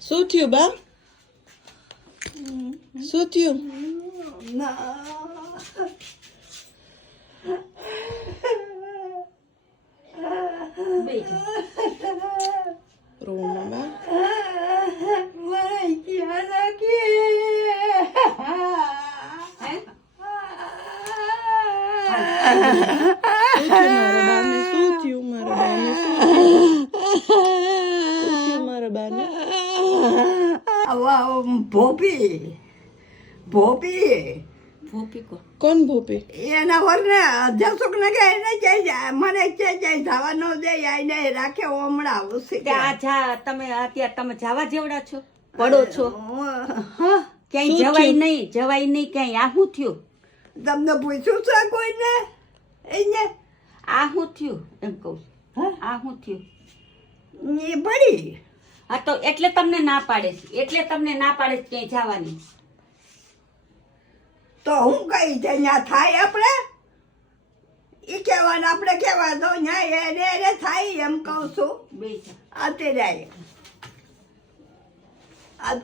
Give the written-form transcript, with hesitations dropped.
શું થયું બા? શું થયું? રોમાં બા શું થયું મારા બાને? કોણ ભોપી? એના વરને જસુક ને કે એને જાય મને જાય જવા ન દે આઈને રાખે હમણાં તમે અત્યારે તમે જવા જેવડા છો, પડો છો, ક્યાંય જવાય નહીં ક્યાંય. આ શું થયું? તમને પૂછ્યું છે કોઈને? એને આ શું થયું એમ કહું છું. આ શું થયું? એ પડી. હા તો એટલે તમને ના પાડે છે, ક્યાંય જવાની. તો હું કઈ છે ત્યાં થાય આપણે ઈ કહેવાનું આપણે કહેવા દો ન્યાય એને થાય એમ કહું છું. બે અત્યારે